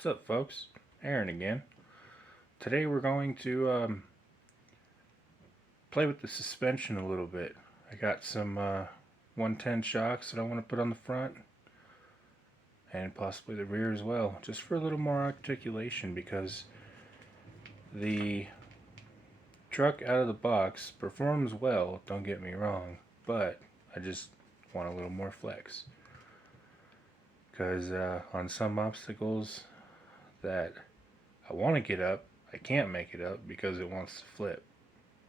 What's up, folks? Aaron again. Today we're going to play with the suspension a little bit. I got some 110 shocks that I want to put on the front and possibly the rear as well, just for a little more articulation, because the truck out of the box performs well, don't get me wrong, but I just want a little more flex, because on some obstacles that I want to get up, I can't make it up because it wants to flip.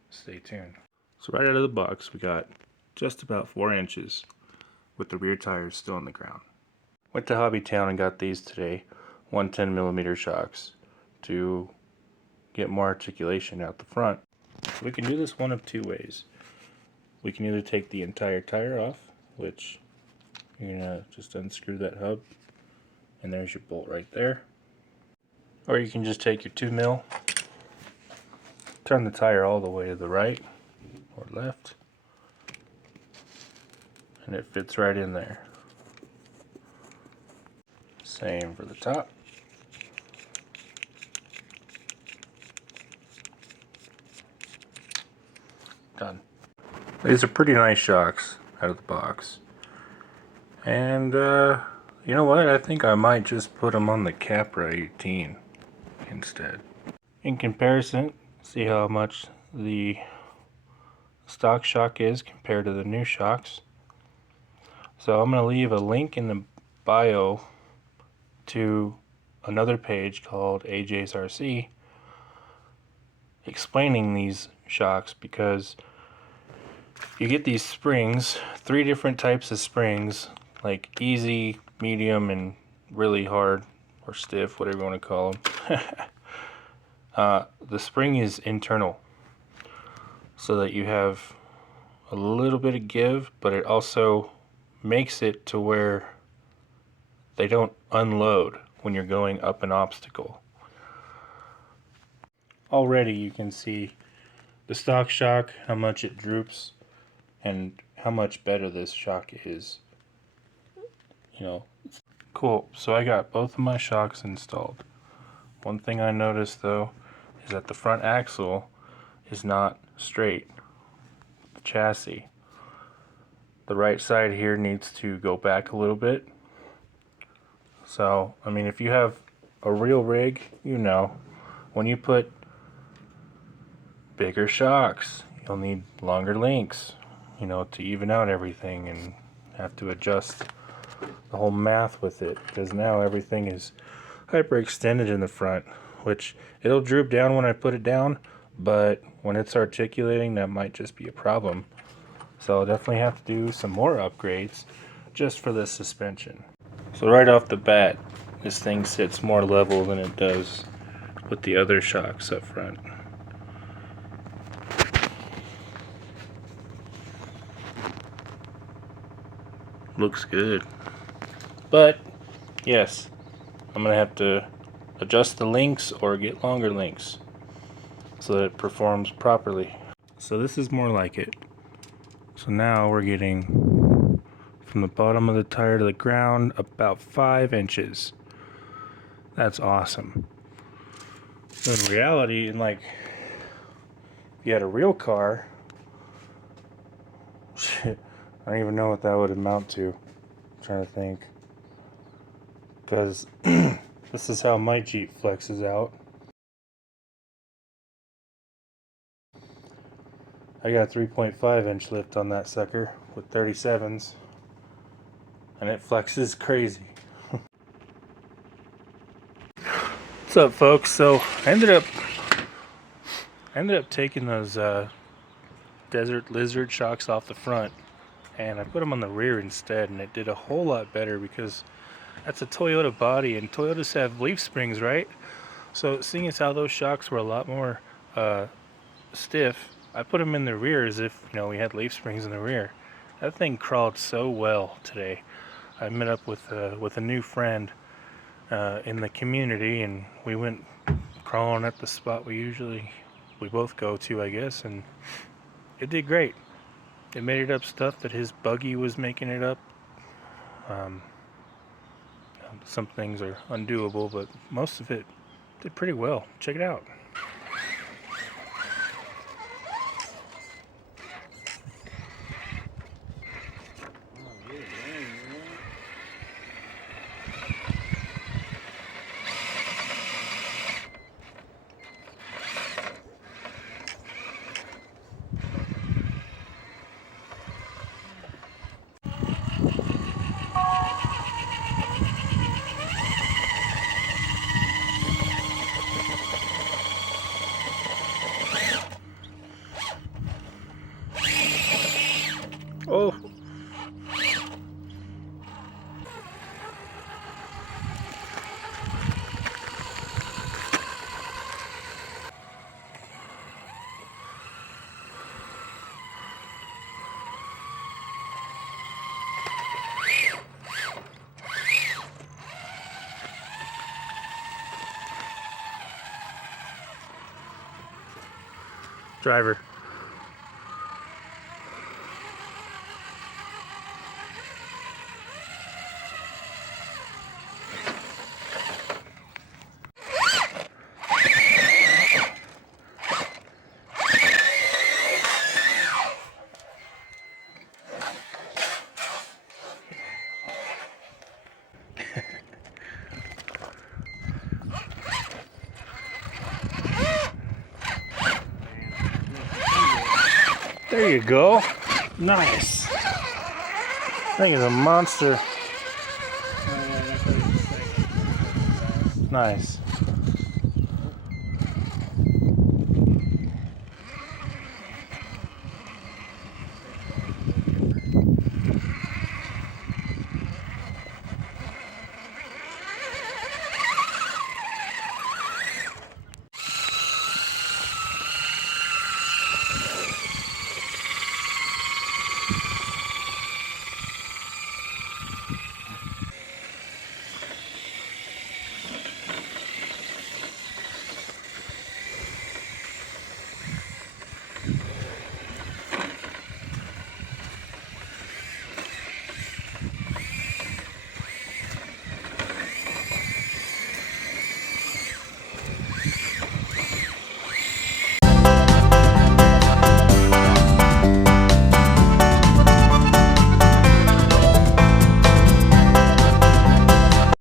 Stay tuned. So right out of the box we got just about 4 inches with the rear tires still on the ground. Went to Hobbytown and got these today, 110mm shocks, to get more articulation out the front. We can do this one of two ways. We can either take the entire tire off, which you're gonna just unscrew that hub and there's your bolt right there. Or you can just take your 2mm, turn the tire all the way to the right or left, and it fits right in there. Same for the top. Done. These are pretty nice shocks out of the box. And you know what? I think I might just put them on the Capra 18 instead. In comparison, see how much the stock shock is compared to the new shocks. So I'm going to leave a link in the bio to another page called AJ's RC explaining these shocks, because you get these springs, 3 different types of springs, like easy, medium, and really hard or stiff, whatever you want to call them. The spring is internal, so that you have a little bit of give, but it also makes it to where they don't unload when you're going up an obstacle. Already you can see the stock shock, how much it droops, and how much better this shock is. You know, cool. So I got both of my shocks installed. One thing I noticed though is that the front axle is not straight. The chassis. The right side here needs to go back a little bit. So, I mean, if you have a real rig, you know, when you put bigger shocks, you'll need longer links, you know, to even out everything, and have to adjust the whole math with it, because now everything is hyperextended in the front, which it'll droop down when I put it down, but when it's articulating, that might just be a problem. So I'll definitely have to do some more upgrades just for this suspension. So right off the bat, this thing sits more level than it does with the other shocks up front. Looks good. But yes, I'm gonna have to adjust the links or get longer links so that it performs properly. So this is more like it. So now we're getting from the bottom of the tire to the ground about 5 inches. That's awesome. But in reality, if you had a real car, shit, I don't even know what that would amount to. I'm trying to think. Because this is how my Jeep flexes out. I got a 3.5 inch lift on that sucker with 37s, and it flexes crazy. What's up, folks? So I ended up taking those Desert Lizard shocks off the front, and I put them on the rear instead, and it did a whole lot better, because that's a Toyota body, and Toyotas have leaf springs, right? So seeing as how those shocks were a lot more stiff, I put them in the rear as if, you know, we had leaf springs in the rear. That thing crawled so well today. I met up with a new friend in the community, and we went crawling at the spot we both go to, I guess, and it did great. It made it up stuff that his buggy was making it up. some things are undoable, but most of it did pretty well. Check it out. Oh! Driver. There you go. Nice. That thing is a monster. Nice.